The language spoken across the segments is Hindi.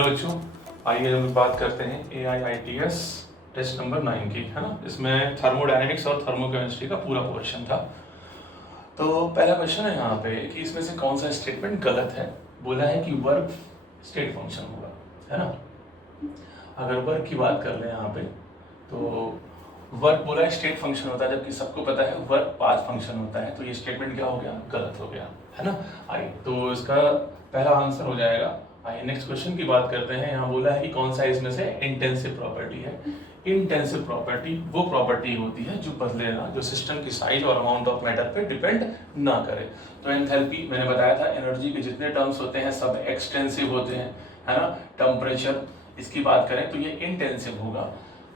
हेलो बच्चों, आइए हम बात करते हैं AIITS टेस्ट नंबर 9 की, है ना। इसमें थर्मोडायनेमिक्स और थर्मोकेमिस्ट्री का पूरा पोर्शन था। तो पहला क्वेश्चन है यहाँ पे कि इसमें से कौन सा स्टेटमेंट गलत है। बोला है कि वर्क स्टेट फंक्शन होगा, है ना। अगर वर्क की बात कर ले यहाँ पे तो वर्क बोला है स्टेट फंक्शन होता है, जबकि सबको पता है वर्क पाथ फंक्शन होता है। तो ये स्टेटमेंट क्या हो गया, गलत हो गया, है ना। आइए तो इसका पहला आंसर हो जाएगा। आइए नेक्स्ट क्वेश्चन की बात करते हैं। यहाँ बोला है कि कौन सा इसमें से इंटेंसिव प्रॉपर्टी है। इंटेंसिव प्रॉपर्टी वो प्रॉपर्टी होती है जो बदले ना, जो सिस्टम की साइज और अमाउंट ऑफ मैटर पे डिपेंड ना करे। तो एंथैल्पी मैंने बताया था, एनर्जी के जितने टर्म्स होते हैं सब एक्सटेंसिव होते हैं, है ना। टेम्परेचर इसकी बात करें तो ये इंटेंसिव होगा,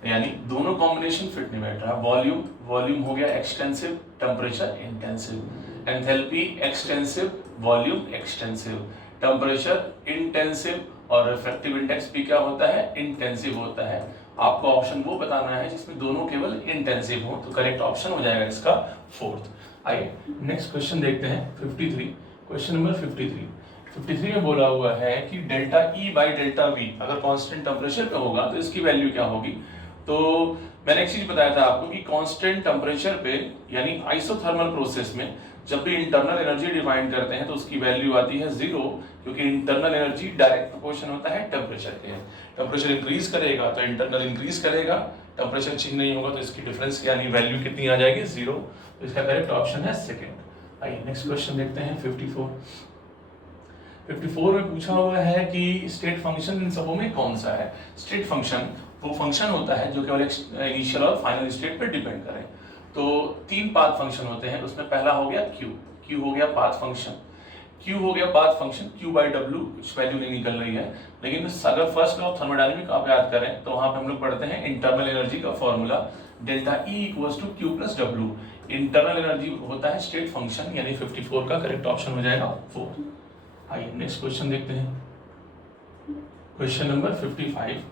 यानी दोनों कॉम्बिनेशन फिट नहीं बैठ रहा। वॉल्यूम हो गया extensive, temperature intensive. Enthalpy extensive, volume extensive, temperature intensive, और रिफ्रैक्टिव इंडेक्स भी क्या होता है, इंटेंसिव होता है। आपको ऑप्शन वो बताना है जिसमें दोनों केवल इंटेंसिव हो। तो करेक्ट ऑप्शन हो जाएगा इसका फोर्थ। आइए नेक्स्ट क्वेश्चन देखते हैं 53, क्वेश्चन नंबर 53 में बोला हुआ है कि delta E by delta V अगर कांस्टेंट टेम्परेचर पे होगा तो इसकी वैल्यू क्या होगी। तो मैंने एक चीज बताया था आपको कि कांस्टेंट टेम्परेचर पे यानी आइसोथर्मल प्रोसेस में जब भी इंटरनल एनर्जी डिफाइन करते हैं तो उसकी वैल्यू आती है 0, क्योंकि इंटरनल एनर्जी डायरेक्ट प्रोपोर्शन होता है टेम्परेचर के। टेम्परेचर इंक्रीज करेगा तो इंटरनल इंक्रीज करेगा, टेम्परेचर चेंज नहीं होगा तो इसकी डिफरेंस यानी वैल्यू कितनी आ जाएगी, 0। तो इसका करेक्ट ऑप्शन है सेकेंड। आइए नेक्स्ट क्वेश्चन देखते हैं 54 में पूछा हुआ है कि स्टेट फंक्शन इन सबों में कौन सा है। स्टेट फंक्शन वो फंक्शन होता है जो केवल इनिशियल और फाइनल स्टेट पर डिपेंड करे। तो तीन पाथ फंक्शन होते हैं, उसमें पहला हो गया क्यू हो गया पाथ फंक्शन। क्यू हो गया path function, Q by W कुछ वैल्यू नहीं निकल रही है, लेकिन अगर फर्स्ट लॉ ऑफ थर्मोडायनामिक्स आप याद करें तो वहां पे हम लोग पढ़ते हैं इंटरनल एनर्जी का formula delta E equals to Q plus W. Internal energy होता है स्टेट फंक्शन, यानी 54 का करेक्ट ऑप्शन हो जाएगा 4। आइए नेक्स्ट क्वेश्चन देखते हैं, क्वेश्चन नंबर 55।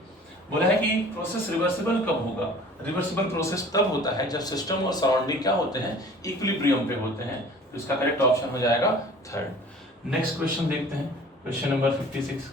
बोला है कि प्रोसेस रिवर्सिबल कब होगा। रिवर्सिबल प्रोसेस तब होता है जब सिस्टम और सराउंडिंग क्या होते हैं, इक्विलिब्रियम पे होते हैं। तो इसका करेक्ट ऑप्शन हो जाएगा थर्ड। नेक्स्ट क्वेश्चन देखते हैं, क्वेश्चन नंबर 56।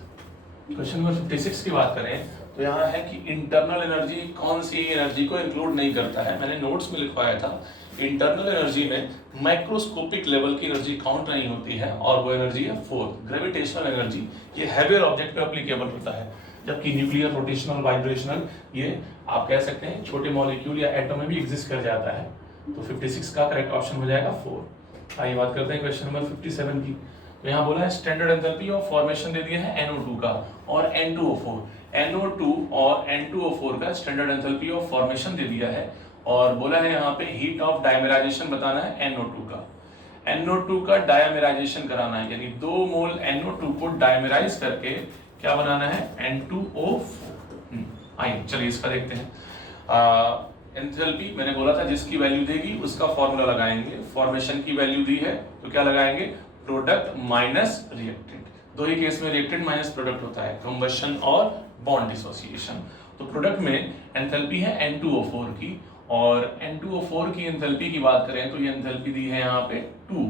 क्वेश्चन नंबर 56 की बात करें तो यहाँ है कि इंटरनल एनर्जी कौन सी एनर्जी को इंक्लूड नहीं करता है। मैंने नोट्स में लिखवाया था इंटरनल एनर्जी में माइक्रोस्कोपिक लेवल की एनर्जी काउंट नहीं होती है, और वो एनर्जी है फोर्थ ग्रेविटेशनल एनर्जी। ये हैवियर ऑब्जेक्ट पे एप्लीकेबल होता है, जबकि न्यूक्लियर, रोटेशनल, वाइब्रेशनल ये आप कह सकते हैं छोटे मॉलिक्यूल या एटम में भी एग्जिस्ट कर जाता है। तो 56 का करेक्ट ऑप्शन हो जाएगा 4। आइए बात करते हैं क्वेश्चन नंबर 57 की। तो यहाँ बोला है स्टैंडर्ड एंथैल्पी ऑफ फॉर्मेशन दे दिया है NO2 का और N2O4। NO2 और N2O4 का स्टैंडर्ड एंथैल्पी ऑफ फॉर्मेशन दे दिया है, और बोला है यहाँ पे हीट ऑफ डायमेराइजेशन बताना है NO2 का। NO2 का डायमेराइजेशन कराना है, यानी 2 मोल NO2 को डायमेराइज करके क्या बनाना है, N2O4। आइए चलिए इसका देखते हैं। एंथैल्पी मैंने बोला था जिसकी वैल्यू देगी उसका फॉर्मूला लगाएंगे। फॉर्मेशन की वैल्यू दी है तो क्या लगाएंगे, प्रोडक्ट माइनस रिएक्टेंट। दो ही केस में रिएक्टेंट माइनस प्रोडक्ट होता है, कंबशन और बॉन्ड डिसोसिएशन। तो प्रोडक्ट में एंथैल्पी है N2O4 की, और N2O4 की एंथैल्पी की बात करें तो ये एंथैल्पी दी है यहाँ पे 2,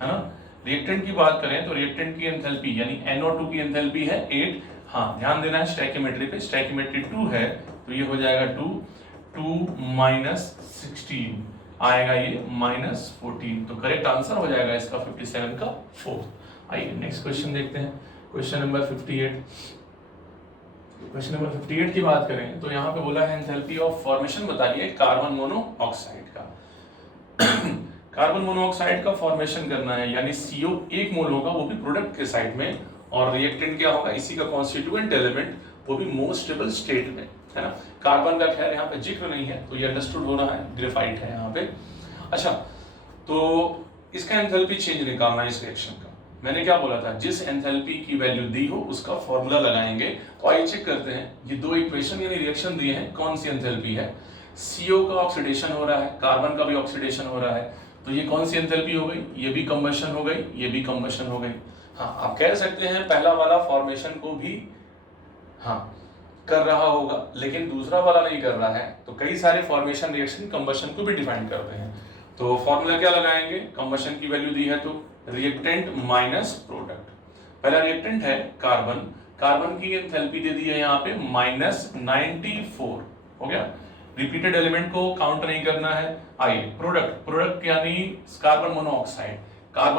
है ना। रिएक्टेंट की बात करें तो रिएक्टेंट की एंथैल्पी यानी NO2 की एंथैल्पी है 8। हाँ ध्यान देना है स्टैइकियोमेट्री पे, स्टैइकियोमेट्री 2 है तो ये हो जाएगा 2 माइनस 16 आएगा, ये माइनस 14। तो करेक्ट आंसर हो जाएगा इसका 57 का 4। आइए नेक्स्ट क्वेश्चन देखते हैं, क्वेश्चन नंबर 58। क्वेश्चन नंबर 58 की बात करें तो यहाँ पे बोला है एंथैल्पी ऑफ फॉर्मेशन बताइए कार्बन मोनोऑक्साइड का। कार्बन मोनोऑक्साइड का फॉर्मेशन करना है, यानी CO 1 मोल होगा, वो भी प्रोडक्ट के साइड में, और रिएक्टेंट क्या होगा, इसी का कॉन्स्टिट्यूएंट एलिमेंट, वो भी मोस्ट स्टेबल स्टेट में, है ना। कार्बन का खैर यहाँ पे जिक्र नहीं है तो ये अंडरस्टूड हो रहा है, ग्रेफाइट है यहाँ पे। अच्छा तो इसका एंथैल्पी चेंज निकालना है इस रिएक्शन का। मैंने क्या बोला था, जिस एंथैल्पी की वैल्यू दी हो उसका फॉर्मूला लगाएंगे। तो आइए चेक करते हैं, ये दो इक्वेशन यानी रिएक्शन दिए हैं, कौन सी एंथैल्पी है। CO का ऑक्सीडेशन हो रहा है, कार्बन का भी ऑक्सीडेशन हो रहा है, तो ये कौन सी एंथैल्पी हो गई, ये भी कंबशन हो गई, ये भी कंबशन हो गई। हाँ आप कह सकते हैं पहला वाला फॉर्मेशन को भी हाँ कर रहा होगा, लेकिन दूसरा वाला नहीं कर रहा है। तो कई सारे फॉर्मेशन रिएक्शन कंबशन को भी डिफाइन करते हैं। तो फॉर्मूला क्या लगाएंगे, कंबशन की वैल्यू दी है तो रिएक्टेंट माइनस प्रोडक्ट। पहला रिएक्टेंट है कार्बन, कार्बन की एंथैल्पी दे दी है यहाँ पे -94 हो गया। रिपीटेड एलिमेंट को काउंट नहीं करना है। आइए प्रोडक्ट यानी कार्बन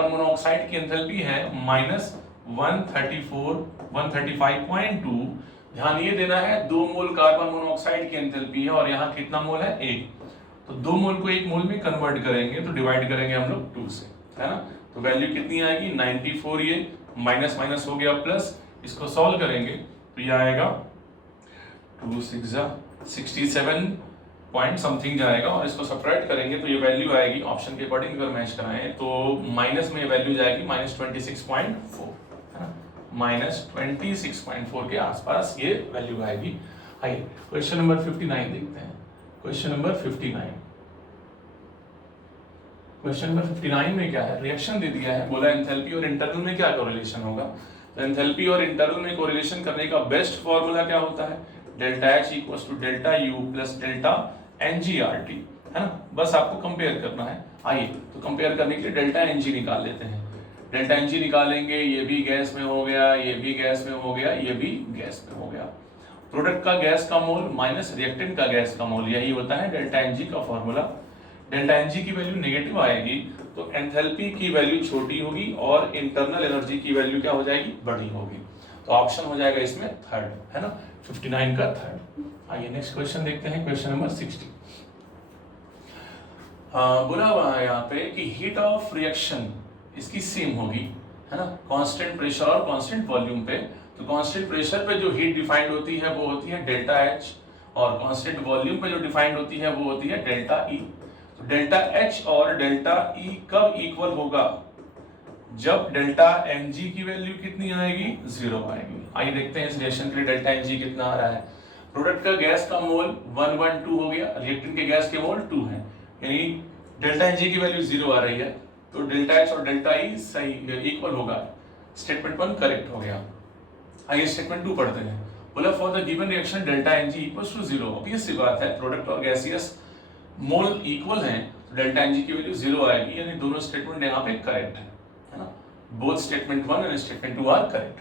मोनोऑक्साइड की एंथैल्पी है -135.2। ध्यान ये देना है 2 मोल कार्बन मोनोऑक्साइड की एंथैल्पी है और यहाँ कितना मोल है 1, तो 2 मोल को 1 मोल में कन्वर्ट करेंगे तो डिवाइड करेंगे हम लोग 2 से, है ना। तो वैल्यू कितनी आएगी 94, ये माइनस माइनस हो गया प्लस, इसको सॉल्व करेंगे तो ये आएगा 2 6 67 पॉइंट समथिंग जाएगा और इसको सब्ट्रैक्ट करेंगे तो ये वैल्यू आएगी ऑप्शन के अकॉर्डिंग अगर मैच कराएं तो माइनस में ये वैल्यू जाएगी -26.4, है ना, -26.4 के आसपास ये वैल्यू आएगी। आइए क्वेश्चन नंबर 59 देखते हैं। क्वेश्चन नंबर 59 में क्या है, रिएक्शन दे दिया है, बोला एंथैल्पी और इंटरनल में क्या कोरिलेशन होगा। तो एंथैल्पी और इंटरनल में कोरिलेशन करने का बेस्ट फॉर्मूला क्या होता है, delta H equals to delta U plus delta NgRT, है ना। बस आपको कंपेयर करना है। आइए तो कंपेयर करने के लिए डेल्टा Ng निकाल लेते हैं। डेल्टा Ng निकालेंगे, ये भी गैस में हो गया, ये भी गैस में हो गया, ये भी गैस में हो गया। प्रोडक्ट का गैस का मोल माइनस रिएक्टेंट का गैस का मोल, यही होता है डेल्टा Ng का फॉर्मूला। डेल्टा Ng की वैल्यू नेगेटिव आएगी तो एंथैल्पी की वैल्यू छोटी होगी और इंटरनल एनर्जी की वैल्यू क्या हो जाएगी, बड़ी होगी। तो ऑप्शन हो जाएगा इसमें थर्ड, है ना, 59 का थर्ड। आइए नेक्स्ट क्वेश्चन देखते हैं, क्वेश्चन नंबर 60। बोला हुआ है यहाँ पे कि हीट ऑफ रिएक्शन इसकी सेम होगी, है ना, कांस्टेंट प्रेशर और कांस्टेंट वॉल्यूम पे। तो कांस्टेंट प्रेशर पे जो हीट डिफाइंड होती है वो होती है डेल्टा H और कांस्टेंट वॉल्यूम पे जो डिफाइंड होती है वो होती है डेल्टा E। तो डेल्टा H और डेल्टा E कब इक्वल होगा, जब डेल्टा Mg की वैल्यू कितनी आएगी, 0 आएगी। आइए देखते हैं इस रिएक्शन के लिए डेल्टा Mg कितना आ रहा है। प्रोडक्ट का गैस का मोल 112 हो गया, रिएक्टेंट के गैस के मोल 2 है, यानी डेल्टा Mg की वैल्यू 0 आ रही है तो डेल्टा H और डेल्टा E सही इक्वल होगा। स्टेटमेंट 1 करेक्ट हो गया। आइए स्टेटमेंट 2 पढ़ते हैं। बोला for the given reaction delta Mg equals to 0। Obvious सी बात है, प्रोडक्ट और गैसियस मोल इक्वल हैं तो डेल्टा Mg की वैल्यू 0 आएगी, यानी दोनों स्टेटमेंट यहाँ पे करेक्ट है ना। Both statement 1 and statement 2 are correct.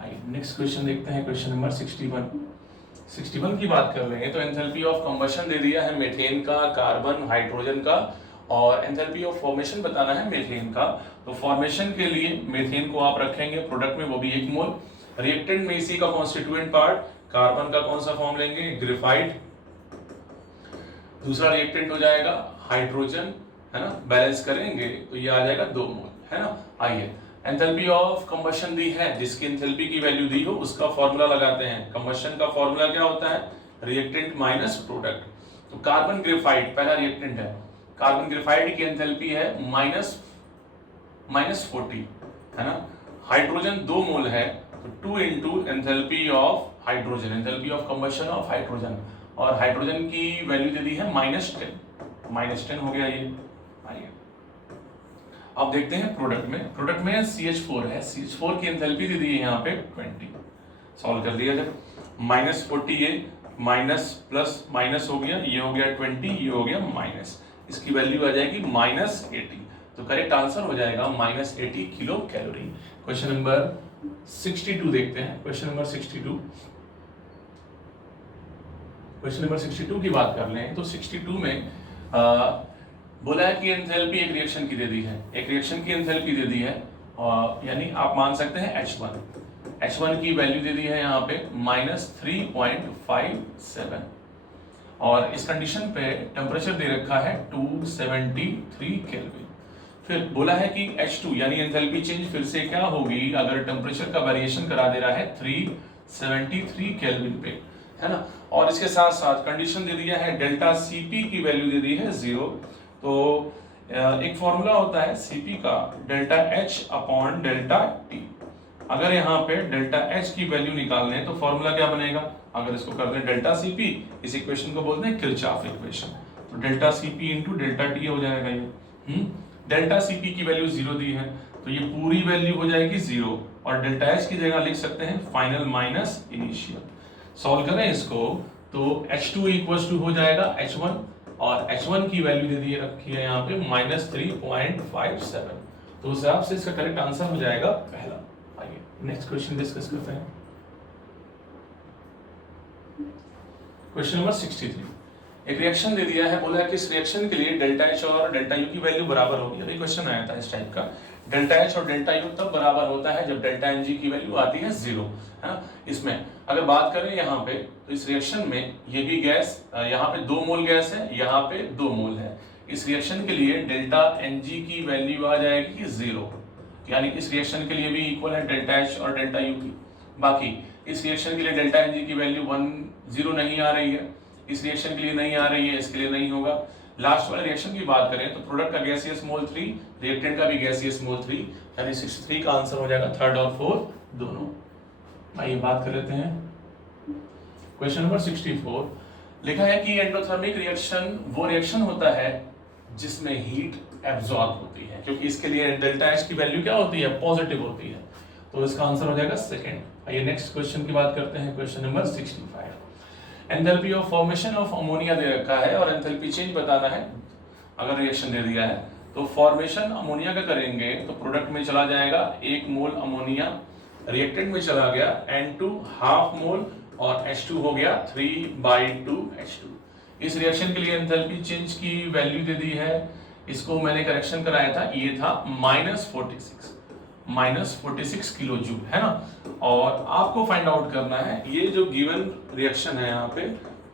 आइए नेक्स्ट क्वेश्चन देखते हैं, क्वेश्चन नंबर 61 की बात कर लेंगे। तो एंथैल्पी ऑफ कंबशन दे दिया है मीथेन का, कार्बन, हाइड्रोजन का, और एंथैल्पी ऑफ फॉर्मेशन बताना है मीथेन का। तो फॉर्मेशन के लिए मीथेन को आप रखेंगे प्रोडक्ट में, वो भी 1 मोल। रिएक्टेंट में इसी का कॉन्स्टिट्यूएंट पार्ट कार्बन का कौन सा फॉर्म लेंगे, ग्रेफाइट। दूसरा रिएक्टेंट हो जाएगा हाइड्रोजन, है ना, बैलेंस करेंगे तो ये आ जाएगा 2 मोल, है ना। आइए एंथैल्पी ऑफ कंबशन दी है, जिसकी एंथैल्पी की वैल्यू दी हो उसका फॉर्मूला लगाते हैं। कंबशन का फॉर्मूला क्या होता है, रिएक्टेंट माइनस प्रोडक्ट। तो कार्बन ग्रेफाइट पहला रिएक्टेंट है, कार्बन ग्रेफाइट की एंथैल्पी है -40, है ना। हाइड्रोजन 2 मोल है तो 2 into enthalpy of hydrogen, enthalpy of combustion of hydrogen, और हाइड्रोजन की वैल्यू दे दी है -10 हो गया ये। आइए अब देखते हैं प्रोडक्ट में CH4 है, CH4 की एंथैल्पी दे दी है यहाँ पे 20। सॉल्व कर दिया जब -40, ये माइनस प्लस माइनस हो गया, ये हो गया 20, ये हो गया माइनस, इसकी वैल्यू आ जाएगी -80। तो करेक्ट आंसर हो जाएगा -80 किलो कैलोरी। क्वेश्चन नंबर 62 देखते हैं। क्वेश्चन नंबर 62 की बात कर लें तो 62 में बोला है कि एंथैल्पी एक रिएक्शन की दे दी है, एक रिएक्शन की एंथैल्पी दे दी है, यानी आप मान सकते हैं H1 की वैल्यू दे दी है यहाँ पे -3.57, और इस कंडीशन पे टेम्परेचर दे रखा है 273 केल्विन। फिर बोला है कि H2 यानी एंथैल्पी चेंज फिर से क्या होगी अगर टेम्परेचर का वेरिएशन करा दे रहा है 373 केल्विन पे, है ना। और इसके साथ साथ कंडीशन दे दिया है डेल्टा Cp की वैल्यू दे दी है 0। तो एक फॉर्मूला होता है Cp का delta H upon delta T। अगर यहाँ पे डेल्टा H की वैल्यू निकालने हैं तो फॉर्मूला क्या बनेगा, अगर इसको कर दें डेल्टा Cp, इस इक्वेशन को बोलते हैं किरचॉफ इक्वेशन। तो delta Cp into delta T हो जाएगा ये। डेल्टा Cp की वैल्यू 0 दी है तो ये पूरी वैल्यू हो जाएगी 0, और डेल्टा H की जगह लिख सकते हैं फाइनल माइनस इनिशियल। सॉल्व करें इसको तो H2 इक्वल्स टू हो जाएगा H1, और H1 की वैल्यू दे दी रखी है यहाँ पे -3.57। तो उस हिसाब से इसका करेक्ट आंसर हो जाएगा पहला। आइए नेक्स्ट क्वेश्चन डिस्कस करते हैं। क्वेश्चन नंबर 63, एक रिएक्शन दे दिया है, बोला है कि इस रिएक्शन के लिए डेल्टा एच और डेल्टा यू की वैल्यू बराबर होगी। अभी क्वेश्चन आया था इस टाइप का, डेल्टा एच और डेल्टा यू तब बराबर होता है जब डेल्टा एन जी की वैल्यू आती है 0, है ना। इसमें अगर बात करें यहाँ पे, तो इस रिएक्शन में ये भी गैस, यहाँ पे 2 मोल गैस है, यहाँ पे 2 मोल है। इस रिएक्शन के लिए डेल्टा एन जी की वैल्यू आ जाएगी 0, यानी इस रिएक्शन के लिए भी इक्वल है डेल्टा एच और डेल्टा यू की। बाकी इस रिएक्शन के लिए डेल्टा एन जी की वैल्यू 10 नहीं आ रही है, इस रिएक्शन के लिए नहीं आ रही है, इसके लिए नहीं होगा। लास्ट वाले रिएक्शन की बात करें तो प्रोडक्ट का गैसियस मोल 3, रिएक्टेंट का भी गैसियस मोल 3, यानी 63 का आंसर हो जाएगा 3rd और 4th दोनों। आइए बात कर लेते हैं क्वेश्चन नंबर 64। लिखा है कि एंडोथर्मिक रिएक्शन वो रिएक्शन होता है जिसमें हीट एब्जॉर्ब होती है, क्योंकि इसके लिए डेल्टा एच की वैल्यू क्या होती है, पॉजिटिव होती है, तो इसका आंसर हो जाएगा 2nd। आइए नेक्स्ट क्वेश्चन की बात करते हैं, question number 65। Enthalpy of formation of ammonia दे रखा है और एंथैल्पी चेंज बताना है। अगर रिएक्शन दे दिया है तो फॉर्मेशन अमोनिया का करेंगे तो प्रोडक्ट में चला जाएगा 1 मोल अमोनिया, रिएक्टेंट में चला गया N2 हाफ मोल और H2 हो गया 3/2 H2। इस रिएक्शन के लिए एंथैल्पी चेंज की वैल्यू दे दी है, इसको मैंने करेक्शन कराया था, ये था -46 किलो जूल, है ना। और आपको फाइंड आउट करना है ये जो गिवन रिएक्शन है, यहाँ पे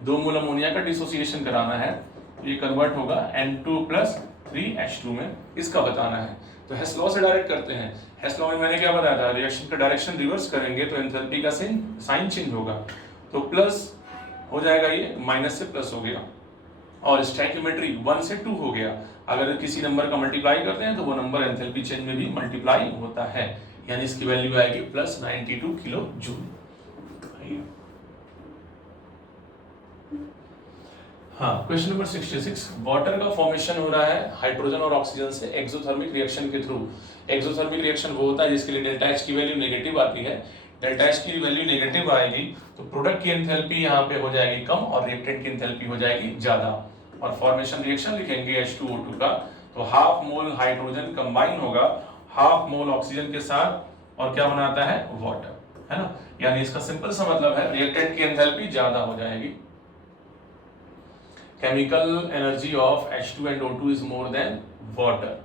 2 मोल अमोनिया का डिसोसिएशन कराना है, ये कन्वर्ट होगा N2 + 3H2 में, इसका बताना है। तो हेस लॉ से डायरेक्ट करते हैं। हेस लॉ में मैंने क्या बताया था, रिएक्शन का डायरेक्शन रिवर्स करेंगे तो एंथैल्पी का साइन चेंज होगा, तो प्लस हो जाएगा, ये माइनस से प्लस हो गया, और स्टैइकियोमेट्री 1 से 2 हो गया। अगर किसी नंबर का मल्टीप्लाई करते हैं तो वो नंबर एंथैल्पी चेंज में भी मल्टीप्लाई होता है, यानी इसकी वैल्यू आएगी +92 किलो जूल। हाँ, क्वेश्चन नंबर 66, वाटर का फॉर्मेशन हो रहा है हाइड्रोजन और ऑक्सीजन से एक्सोथर्मिक रिएक्शन के थ्रू। एक्सोथर्मिक रिएक्शन वो होता है जिसके लिए डेल्टा एच की वैल्यू नेगेटिव आती है। डेल्टा एच की वैल्यू नेगेटिव आएगी तो प्रोडक्ट की एंथैल्पी यहाँ पे हो जाएगी कम और रिएक्टेंट की एंथैल्पी हो जाएगी ज्यादा। और फॉर्मेशन रिएक्शन लिखेंगे H2O2 का, तो हाफ मोल हाइड्रोजन कंबाइन होगा हाफ मोल ऑक्सीजन के साथ और क्या बनाता है, वाटर, है ना। यानी इसका सिंपल सा मतलब है रिएक्टेंट की एंथैल्पी ज्यादा हो जाएगी। Chemical energy of H2 and O2 is more than water.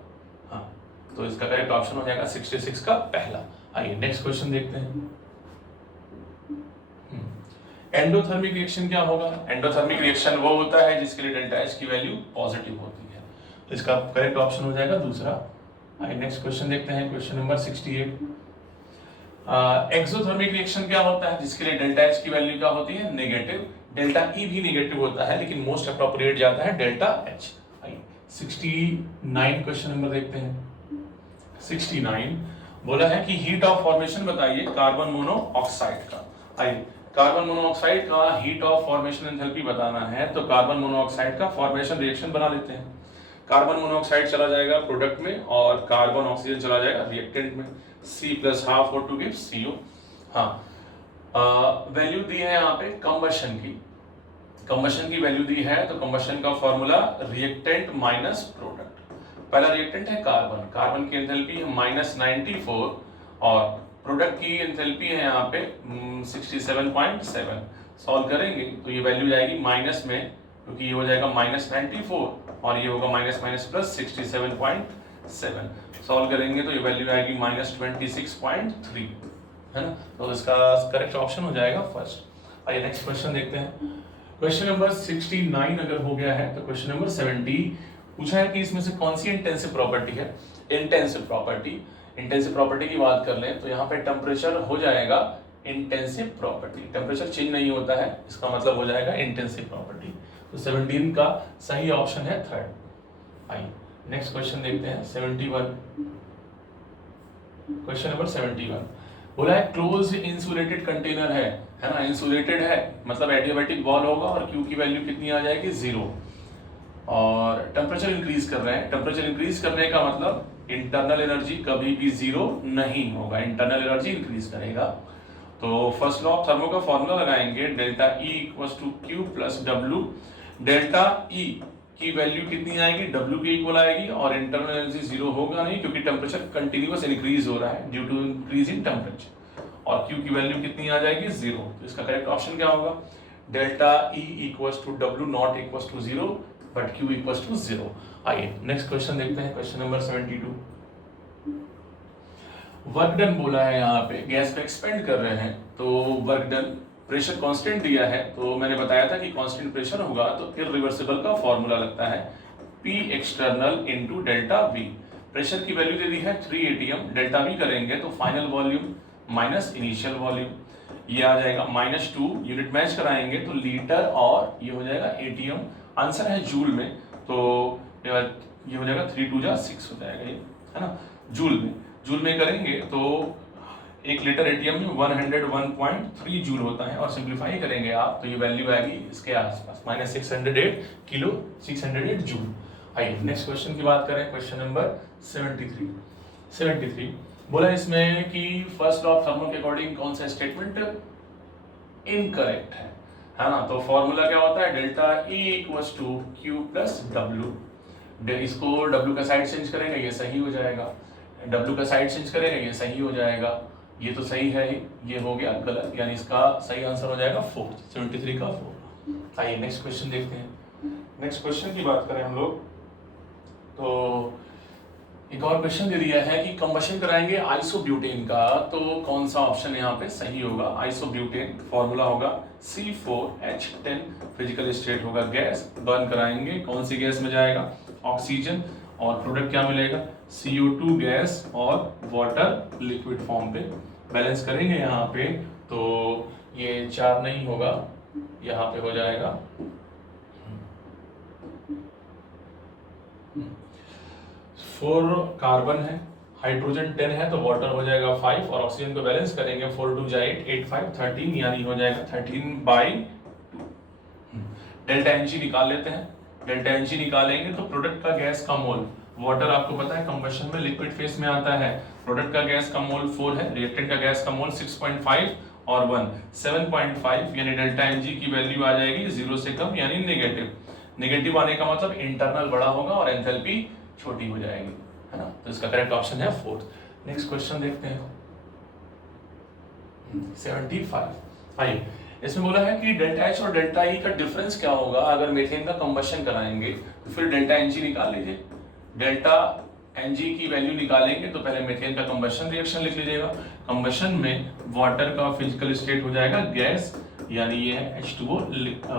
हाँ, तो इसका करेक्ट ऑप्शन हो जाएगा 66 का पहला। आइए नेक्स्ट क्वेश्चन देखते हैं। एंडोथर्मिक रिएक्शन क्या होगा? एंडोथर्मिक रिएक्शन वो होता है जिसके लिए डेल्टा एच की वैल्यू पॉजिटिव होती है, तो इसका करेक्ट ऑप्शन हो जाएगा दूसरा। आइए नेक्स्ट क्वेश्चन देखते हैं, क्वेश्चन नंबर 68। एक्सोथर्मिक रिएक्शन क्या होता है जिसके लिए डेल्टा एच की वैल्यू क्या होती है, नेगेटिव। डेल्टा ई भी नेगेटिव होता है लेकिन मोस्ट अप्रोप्रिएट जाता है डेल्टा एच। आइए 69 क्वेश्चन नंबर देखते हैं। 69 बोला है कि हीट ऑफ फॉर्मेशन बताइए कार्बन मोनोऑक्साइड का। आइए कार्बन मोनोऑक्साइड का हीट ऑफ फॉर्मेशन एंथैल्पी बताना है, तो कार्बन मोनोऑक्साइड का फॉर्मेशन रिएक्शन बना लेते हैं। कार्बन मोनोऑक्साइड चला जाएगा प्रोडक्ट में और कार्बन ऑक्सीजन चला जाएगा रिएक्टेंट में, C + ½ O2 gives CO। हाँ, वैल्यू दी है यहाँ पे कंबशन की वैल्यू दी है, तो कंबशन का फॉर्मूला रिएक्टेंट माइनस प्रोडक्ट। पहला रिएक्टेंट है कार्बन की एंथैल्पी है -94 और प्रोडक्ट की एंथैल्पी है यहाँ पे 67.7। सॉल्व करेंगे तो ये वैल्यू जाएगी माइनस में, क्योंकि ये हो जाएगा -94 और ये होगा माइनस प्लस 67.7। सॉल्व करेंगे तो ये वैल्यू आएगी -26.3, है ना। तो इसका करेक्ट ऑप्शन हो जाएगा फर्स्ट। आइए नेक्स्ट क्वेश्चन देखते हैं। क्वेश्चन नंबर 69 अगर हो गया है तो क्वेश्चन नंबर 70 पूछा है कि इसमें से कौन सी इंटेंसिव प्रॉपर्टी है। इंटेंसिव प्रॉपर्टी की बात कर लें तो यहाँ पे टेम्परेचर हो जाएगा इंटेंसिव प्रॉपर्टी, टेम्परेचर चेंज नहीं होता है, इसका मतलब हो जाएगा इंटेंसिव प्रॉपर्टी। तो 17 का सही ऑप्शन है 3rd। आइए नेक्स्ट क्वेश्चन देखते हैं 71। क्वेश्चन नंबर 71 बोला है क्लोज इंसुलेटेड कंटेनर है ना, इंसुलेटेड है मतलब एडियाबैटिक वॉल होगा और Q की वैल्यू कितनी आ जाएगी 0 और टेम्परेचर इंक्रीज कर रहे हैं। टेम्परेचर इंक्रीज करने का मतलब इंटरनल एनर्जी कभी भी 0 नहीं होगा, इंटरनल एनर्जी इंक्रीज करेगा। तो फर्स्ट लॉ ऑफ थर्मो का फॉर्मूला लगाएंगे, delta E = Q + W। Delta E की वैल्यू कितनी आएगी, W के इक्वल आएगी और इंटरनल एनर्जी 0 होगा नहीं क्योंकि टेम्परेचर कंटिन्यूअस इंक्रीज हो रहा है due to increase in temperature, और Q की वैल्यू कितनी आ जाएगी 0। तो इसका करेक्ट ऑप्शन क्या होगा, delta E equals to W not equals to 0 but Q equals to 0। आइए नेक्स्ट क्वेश्चन देखते हैं, क्वेश्चन नंबर 72। वर्क डन बोला है, यहाँ पे गैस को एक्सपेंड कर रहे हैं, तो वर्क डन प्रेशर कांस्टेंट दिया है, तो मैंने बताया था कि कांस्टेंट प्रेशर होगा तो इरिवर्सिबल का फॉर्मूला लगता है P external into delta V। Pressure की वैल्यू दे दी है 3 atm, डेल्टा V करेंगे तो final volume minus initial volume, ये आ जाएगा -2, यूनिट मैच कराएंगे तो लीटर और ये हो जाएगा atm, आंसर है जूल में, तो ये हो जाएगा 3 2 6 हो जाएगा ये, है ना, जूल में करेंगे तो 1 लीटर एटीएम में 101.3 जूल होता है, और सिंप्लीफाई करेंगे आप तो ये वैल्यू आएगी इसके आसपास -608 किलो 608 जूल। आइए नेक्स्ट क्वेश्चन की बात करें, क्वेश्चन नंबर 73 बोला इसमें कि फर्स्ट लॉ ऑफ थर्मो के अकॉर्डिंग कौन सा स्टेटमेंट इनकरेक्ट है ना, तो फॉर्मूला क्या होता है, delta E equals to Q plus W, इसको डब्ल्यू का साइड चेंज करेंगे ये सही हो जाएगा, डब्ल्यू का साइड चेंज करेंगे ये सही हो जाएगा, ये तो सही है ही, ये हो गया गलत, यानी इसका सही आंसर हो जाएगा 4, 73 का 4। आइए नेक्स्ट क्वेश्चन देखते हैं, नेक्स्ट क्वेश्चन की बात करें हम लोग तो एक और क्वेश्चन दे दिया है कि कंबशन कराएंगे आइसोब्यूटेन का, तो कौन सा ऑप्शन यहाँ पे सही होगा, आइसोब्यूटेन फॉर्मूला होगा C4H10, फिजिकल स्टेट होगा गैस, बर्न कराएंगे कौन सी गैस में जाएगा, ऑक्सीजन, और प्रोडक्ट क्या मिलेगा CO2 गैस और वाटर लिक्विड फॉर्म पे, बैलेंस करेंगे यहाँ पे तो ये 4 नहीं होगा, यहाँ पे हो जाएगा 4 कार्बन है, हाइड्रोजन 10 है तो वाटर हो जाएगा 5, और ऑक्सीजन को बैलेंस करेंगे 4 2 8 8 5 13, यानी हो जाएगा 13/2। डेल्टा एनजी निकाल लेते हैं, डेल्टा एनजी निकालेंगे तो प्रोडक्ट का गैस का मोल, वाटर आपको पता है कंबशन में लिक्विड फेस में आता है, प्रोडक्ट का गैस का मोल 4 है, रिएक्टेंट का गैस का मोल 6.5 और 1 7.5, यानी डेल्टा एनजी की वैल्यू आ जाएगी 0 से कम यानी नेगेटिव आने का मतलब इंटरनल बड़ा होगा और एंथैल्पी छोटी हो जाएगी, है ना, तो इसका करेक्ट ऑप्शन है 4। नेक्स्ट क्वेश्चन देखते हैं 75। आइए इसमें बोला है कि डेल्टा एच और डेल्टा ई का डिफरेंस क्या होगा अगर मीथेन का कंबशन कराएंगे, तो फिर डेल्टा एनजी निकाल लीजिए, डेल्टा एनजी की वैल्यू निकालेंगे तो पहले मीथेन का कंबशन रिएक्शन लिख लीजिएगा, कंबशन में वाटर का फिजिकल स्टेट हो जाएगा गैस, यानी ये है H2O,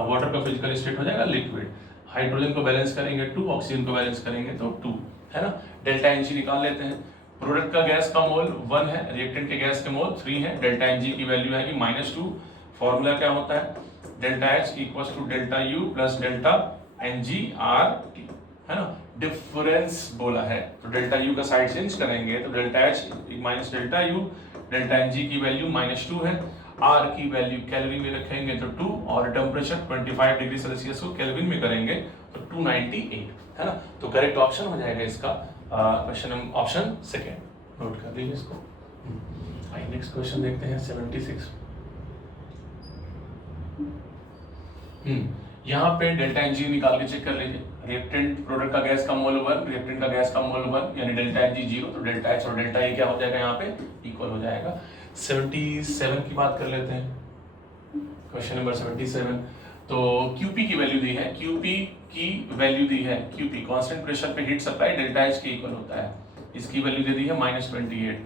वाटर का फिजिकल स्टेट हो जाएगा लिक्विड, हाइड्रोजन को बैलेंस करेंगे 2, ऑक्सीजन को बैलेंस करेंगे तो 2, है ना, डेल्टा एनजी निकाल लेते हैं, प्रोडक्ट का गैस का मोल 1 है, रिएक्टेंट के गैस के मोल 3 है, डेल्टा एनजी की वैल्यू आएगी -2, फॉर्मूला क्या होता है, delta H equals to delta U plus delta NgRT, है ना, डिफरेंस बोला है तो डेल्टा यू का साइड चेंज करेंगे तो delta H minus delta U, delta N G की वैल्यू -2 है, आर की वैल्यू केल्विन में रखेंगे तो 2, और टेम्परेचर 25 डिग्री सेल्सियस को केल्विन में करेंगे तो 298, है ना, तो करेक्ट ऑप्शन हो जाएगा इसका क्वेश्चन ऑप्शन सेकेंड, नोट कर लीजिए इसको। आइए नेक्स्ट क्वेश्चन देखते हैं 76। यहाँ पे डेल्टा एनजी निकाल के चेक कर लीजिए, रिएक्टेंट प्रोडक्ट का गैस का मोल 1, रिएक्टेंट का गैस का मोल 1, यानी डेल्टा एनजी 0, तो डेल्टा एच और डेल्टा ए क्या हो जाएगा यहाँ पे इक्वल हो जाएगा। 77 की बात कर लेते हैं, क्वेश्चन नंबर 77, तो QP की वैल्यू दी है, QP की वैल्यू दी है, QP कांस्टेंट प्रेशर पे हीट सप्लाई डेल्टा एच के इक्वल होता है, इसकी वैल्यू दे दी है -28,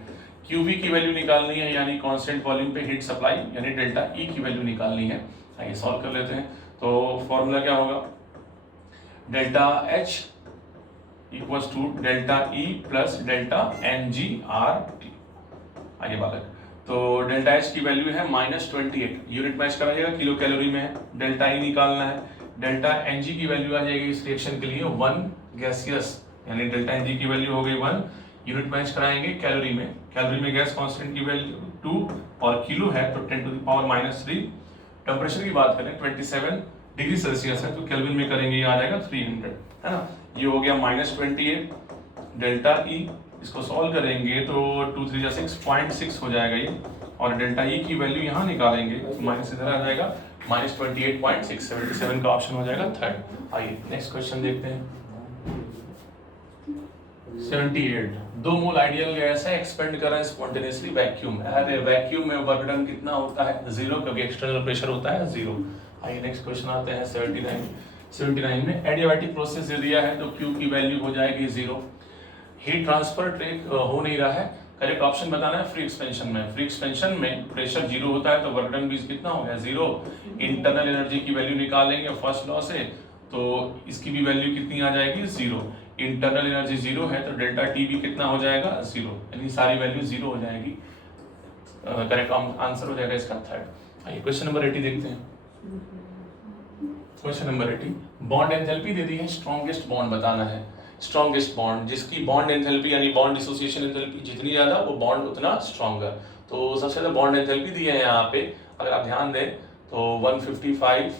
QV की वैल्यू निकालनी है यानी कांस्टेंट वॉल्यूम पे हीट सप्लाई यानी डेल्टा E की वैल्यू निकालनी है। आइए सॉल्व कर लेते हैं, तो फॉर्मूला क्या होगा, delta H equals to delta E plus delta NgRT। आइए बालक, तो डेल्टा H की वैल्यू है -28, यूनिट मैच कराइएगा किलो कैलोरी में है, डेल्टा E निकालना है, डेल्टा Ng की वैल्यू आ जाएगी इस रिएक्शन के लिए 1 गैसियस, यानी डेल्टा Ng की वैल्यू हो गई 1, यूनिट मैच कराएंगे कैलोरी में गैस कांस्टेंट की वैल्यू 2 और किलो है तो 10⁻³ टेम्परेचर की बात करें 27 डिग्री सेल्सियस है तो केल्विन में करेंगे ये आ जाएगा 300, है ना, ये हो गया -28 डेल्टा E, इसको सॉल्व करेंगे तो 2 3 6.6 हो जाएगा ये, और डेल्टा E की वैल्यू यहाँ निकालेंगे तो माइनस इधर आ जाएगा -28.6, 77 का ऑप्शन हो जाएगा थर्ड। आइए नेक्स्ट क्वेश्चन देखते हैं 78, 2 मोल आइडियल गैस है, एक्सपेंड कर रहा है स्पॉन्टेनियसली वैक्यूम, अरे वैक्यूम में वर्क डन कितना होता है 0, क्योंकि एक्सटर्नल प्रेशर होता है 0, आइए नेक्स्ट क्वेश्चन आते हैं 79 में एडियाबैटिक प्रोसेस दे दिया है तो Q की वैल्यू हो जाएगी 0। हीट ट्रांसफर ट्रेक हो नहीं रहा है, करेक्ट ऑप्शन बताना है फ्री एक्सपेंशन में। फ्री एक्सपेंशन में प्रेशर 0 होता है तो वर्क डन भी कितना हो गया 0। इंटरनल एनर्जी की वैल्यू निकालेंगे फर्स्ट लॉ से तो इसकी भी वैल्यू कितनी आ जाएगी 0। इंटरनल एनर्जी 0 है तो डेल्टा टी भी कितना हो जाएगा 0, यानी सारी वैल्यू 0 हो जाएगी। करेक्ट आंसर हो जाएगा इसका थर्ड। आइए क्वेश्चन नंबर 80 देखते हैं। क्वेश्चन नंबर 80 बॉन्ड एंथैल्पी दे दी है, स्ट्रॉन्गेस्ट बॉन्ड बताना है। स्ट्रॉन्गेस्ट बॉन्ड जिसकी बॉन्ड एंथैल्पी यानी बॉन्ड डिसोसिएशन एंथैल्पी जितनी ज्यादा वो बॉन्ड उतना स्ट्रॉन्गर। तो सबसे ज्यादा बॉन्ड एंथैल्पी दी है यहाँ पे, अगर आप ध्यान दें तो 155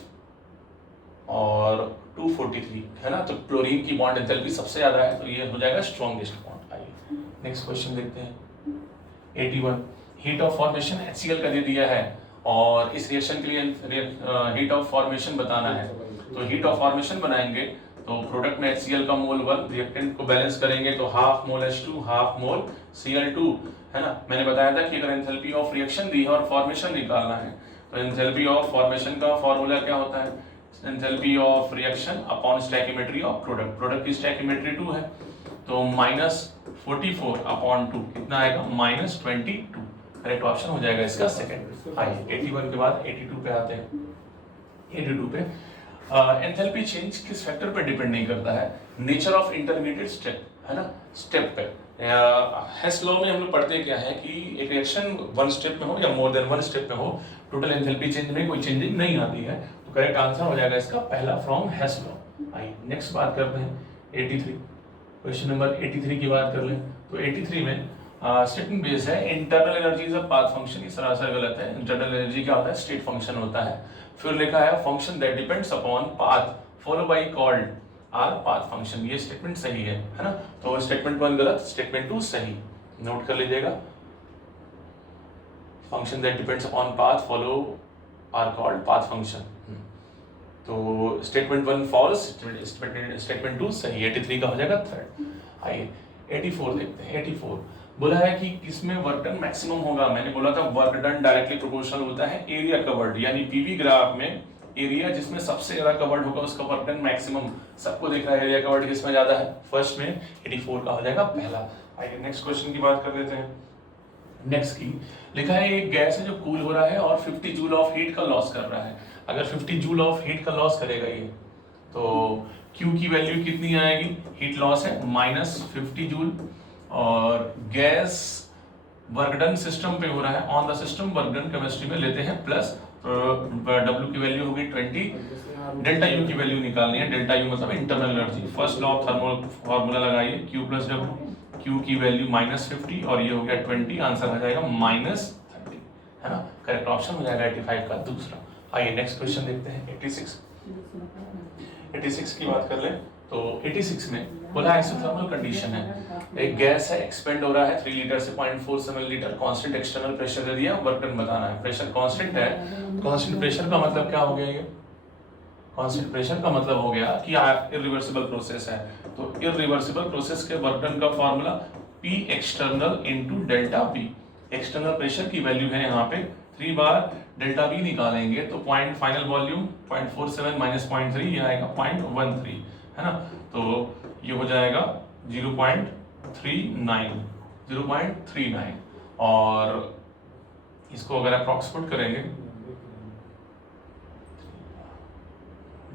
और 243 है ना, तो क्लोरीन की बॉन्ड एंथैल्पी सबसे ज्यादा है तो ये हो जाएगा स्ट्रॉन्गेस्ट बॉन्ड। आइए नेक्स्ट क्वेश्चन देखते हैं 81 हीट ऑफ फॉर्मेशन HCl का दे दिया है और इस रिएक्शन के लिए हीट ऑफ फॉर्मेशन बताना है। तो हीट ऑफ फॉर्मेशन बनाएंगे तो प्रोडक्ट में HCl का मोल 1, रिएक्टेंट को बैलेंस करेंगे तो half mole H2 half mole Cl2 है ना। मैंने बताया था कि अगर एंथैल्पी ऑफ रिएक्शन दी है और फॉर्मेशन निकालना है तो एंथैल्पी ऑफ फॉर्मेशन का फॉर्मूला क्या होता है, enthalpy of reaction upon stoichiometry of product. Product की स्टोइकियोमेट्री 2 है तो -44 अपॉन 2 कितना आएगा -22। करेक्ट ऑप्शन हो जाएगा इसका सेकंड। आइए 81 के बाद 82 पे आते हैं। 82 पे एंथैल्पी चेंज किस फैक्टर पे डिपेंड नहीं करता है, नेचर ऑफ इंटरमीडिएट स्टेप है ना, स्टेप पे। हेस लॉ में हम लोग पढ़ते क्या है कि एक रिएक्शन 1 स्टेप में हो या मोर देन 1 स्टेप में हो, टोटल एंथैल्पी चेंज में कोई चेंजिंग नहीं आती है। तो करेक्ट आंसर हो जाएगा इसका पहला फ्रॉम हेस लॉ। आइए नेक्स्ट बात करते हैं 83। क्वेश्चन नंबर 83 की बात कर लें तो 83 में स्टेटमेंट बेस है internal energy is a path function. ये सरासर गलत है। इंटरनल एनर्जी क्या होता है, स्टेट फंक्शन होता है। फिर लिखा है function that depends upon path follow by called our path function. ये स्टेटमेंट सही है ना। तो स्टेटमेंट 1 गलत, स्टेटमेंट 2 सही। नोट कर लीजिएगा, function that depends upon path follow are called path function. तो स्टेटमेंट 1 फॉल्स, स्टेटमेंट 2 सही। 83 का हो जाएगा थर्ड। आइए 84 देखते हैं। 84 बोला है कि किसमें वर्क डन मैक्सिमम होगा। मैंने बोला था वर्क डन डायरेक्टली प्रोपोर्शनल होता है एरिया कवर्ड, यानी पीवी ग्राफ में एरिया जिसमें सबसे ज्यादा कवर्ड होगा उसका वर्क डन मैक्सिमम। सबको दिख रहा है एरिया कवर्ड किसमें ज्यादा है, फर्स्ट में 84 का हो जाएगा पहला। आइए नेक्स्ट क्वेश्चन की बात कर लेते हैं। नेक्स्ट की लिखा है एक गैस है जो कूल हो रहा है और 50 जूल ऑफ हीट का लॉस कर रहा है। अगर 50 जूल ऑफ हीट का लॉस करेगा ये तो Q की वैल्यू कितनी आएगी, हीट लॉस है -50 जूल और गैस वर्क डन सिस्टम पे हो रहा है, on the system work done chemistry में लेते हैं प्लस, W की वैल्यू होगी 20, डेल्टा U की वैल्यू निकालनी है। डेल्टा U मतलब internal energy. First law of thermal formula लगाइए, Q + W। Q की वैल्यू -50 और ये हो गया 20, आंसर आ जाएगा -30 है ना। करेक्ट ऑप्शन हो जाएगा 85 का दूसरा। आइए नेक्स्ट क्वेश्चन देखते हैं 86। 86 की बात कर लें तो 86 में बोला आइसोथर्मल कंडीशन है, एक गैस है एक्सपेंड हो रहा है 3 लीटर से 0.47 लीटर, कांस्टेंट एक्सटर्नल प्रेशर दे दिया, वर्क डन बताना है। प्रेशर कांस्टेंट है, कांस्टेंट प्रेशर का मतलब क्या हो गया, ये कांस्टेंट प्रेशर का मतलब हो गया कि इरिवर्सिबल प्रोसेस है। तो इरिवर्सिबल प्रोसेस के वर्क डन का formula P external into delta V। External pressure की वैल्यू है यहाँ पे 3 बार डेल्टा V निकालेंगे तो पॉइंट फाइनल वॉल्यूम 0.47 - 0.3 ये आएगा 0.13 है ना। तो ये हो जाएगा 0.39 और इसको अगर अप्रॉक्सीमेट करेंगे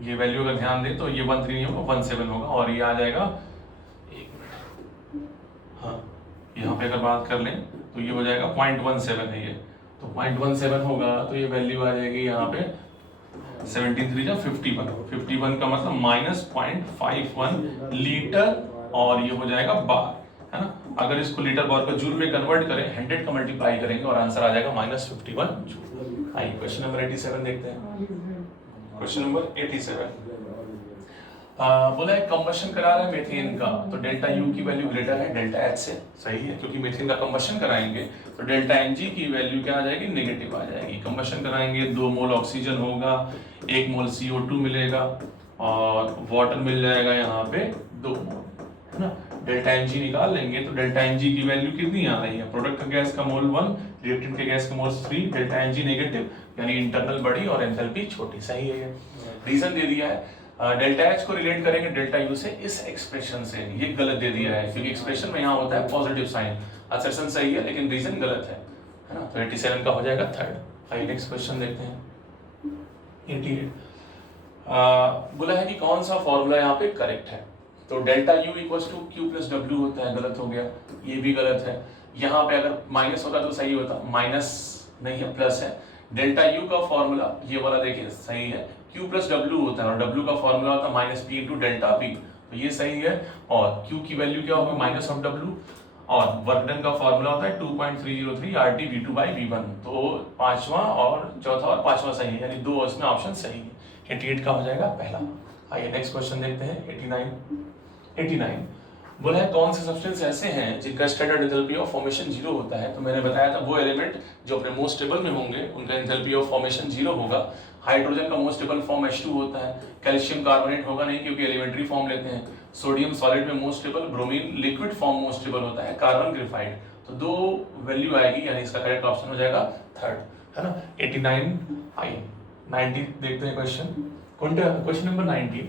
ये वैल्यू अगर ध्यान दें तो ये 13 नहीं होगा 17 होगा और ये आ जाएगा, एक मिनट, हाँ यहाँ पे अगर बात कर लें तो ये हो जाएगा 0.17 है ये, तो 0.17 होगा तो ये वैल्यू आ जाएगी यहाँ पे 73 या 51 का मतलब -0.51 लीटर और ये हो जाएगा बार है ना। अगर इसको लीटर बार को जूल में कन्वर्ट करें 100 का मल्टीप्लाई करेंगे और आंसर आ जाएगा -51 जूल। आइए क्वेश्चन नंबर 87 देखते हैं। क्वेश्चन नंबर 87 बोला है कंबशन करा रहा है मीथेन का तो डेल्टा U की वैल्यू ग्रेटर है डेल्टा H से, सही है क्योंकि मीथेन का कंबशन कराएंगे तो डेल्टा Ng की वैल्यू क्या आ जाएगी, नेगेटिव आ जाएगी। कंबशन कराएंगे 2 मोल ऑक्सीजन होगा, 1 मोल CO2 मिलेगा और वाटर मिल जाएगा यहाँ पे 2 मोल है ना। डेल्टा एम जी निकाल लेंगे तो डेल्टा एम जी की वैल्यू कितनी आ रही है, प्रोडक्ट का गैस का मोल 1, रिएक्टेंट के गैस का मोल 3, डेल्टा एम जी नेगेटिव यानी इंटरनल बड़ी और एंथैल्पी छोटी। सही है ये। रीजन दे दिया है डेल्टा एच को रिलेट करेंगे डेल्टा यू से इस एक्सप्रेशन से, ये गलत दे दिया है क्योंकि एक्सप्रेशन में यहाँ होता है पॉजिटिव साइन। असर्शन सही है लेकिन रीजन गलत है ना। तो 87 का हो जाएगा थर्ड। आइए नेक्स्ट क्वेश्चन देखते हैं। 88 बोला है कि कौन सा फॉर्मूला यहाँ पे करेक्ट है। तो delta U equals to Q plus W होता है, गलत हो गया, ये भी गलत है। यहाँ पे अगर माइनस होता तो सही होता, माइनस नहीं है प्लस है। डेल्टा यू का फॉर्मूला ये वाला देखिए सही है, क्यू प्लस डब्ल्यू होता है और डब्ल्यू का फॉर्मूला होता है minus P into delta P, तो ये सही है। और क्यू की वैल्यू क्या होगी, माइनस ऑफ डब्ल्यू, और वर्क डन का फॉर्मूला होता है 2.303 RT V2 by V1। तो पांचवा और चौथा और पांचवा सही है, यानी दो इसमें ऑप्शन सही है। 88 का हो जाएगा पहला। आइए नेक्स्ट क्वेश्चन देखते हैं। 89 बोला है कौन से सब्सटेंस ऐसे हैं जिनका स्टैंडर्ड एंथैल्पी ऑफ फॉर्मेशन 0 होता है। तो मैंने बताया था वो एलिमेंट जो अपने मोस्ट स्टेबल में होंगे उनका एंथैल्पी ऑफ फॉर्मेशन 0 होगा। हाइड्रोजन का मोस्ट स्टेबल फॉर्म H2 होता है, कैल्शियम कार्बोनेट होगा नहीं क्योंकि एलिमेंट्री फॉर्म लेते हैं। सोडियम सॉलिड में most stable, bromine liquid form most stable होता है, कार्बन ग्रेफाइट। तो दो वैल्यू आएगी यानी इसका करेक्ट ऑप्शन हो जाएगा थर्ड, है ना। 89 आइए 90 देखते हैं क्वेश्चन नंबर 90।